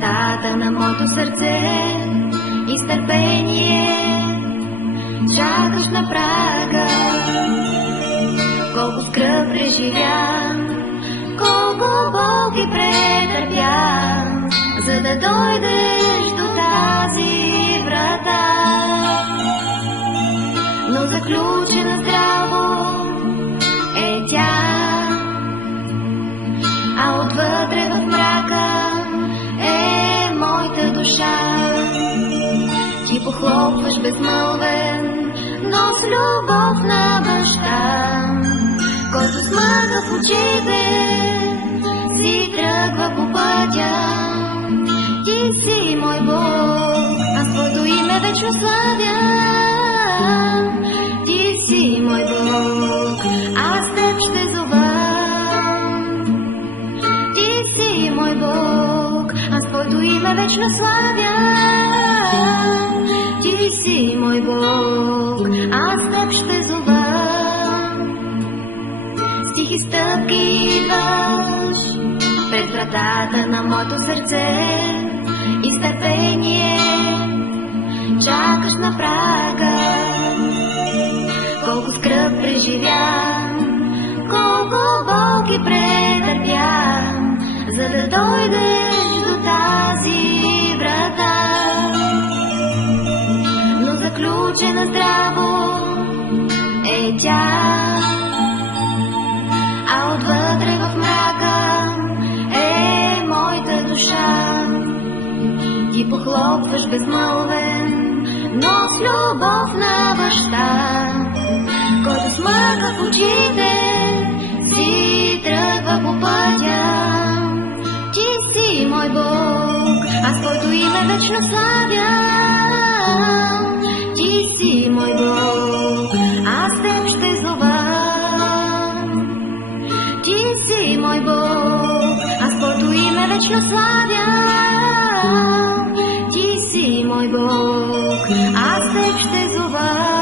вратата на моето сърце и с търпение чакаш на прага. Колко скръб преживям, колко болки претърпям, за да дойдеш до тази врата. Но заключена здраво е тя, а отвътре в мрака е моята душа. Ти похлопваш безмълвен, но с любов на баща, който смъка в очите си тръгва по пътя. Ти си мой Бог, аз твоето име вечно славя. Ти си мой Бог, аз теб ще зовам. Ти си мой Бог, аз твоето име вечно славя. Ти си мой Бог, аз теб ще зовам. С тихи стъпки идваш пред вратата на моето сърце и с търпение чакаш на прага. Колко скръб преживям, колко болки претърпям, за да дойдеш до тази врата. Но заключена здраво е тя, а отвътре в мрака е моята душа. Ти похлопваш безмълвен, но с любов на баща, който смъка в очите си тръгва по пътя. Ти си мой Бог, аз твоето име вечно славя. Ти си мой Бог, аз теб ще зовам. Ти си мой Бог, аз твоето име вечно славя. Ти си мой Бог, аз теб ще зовам.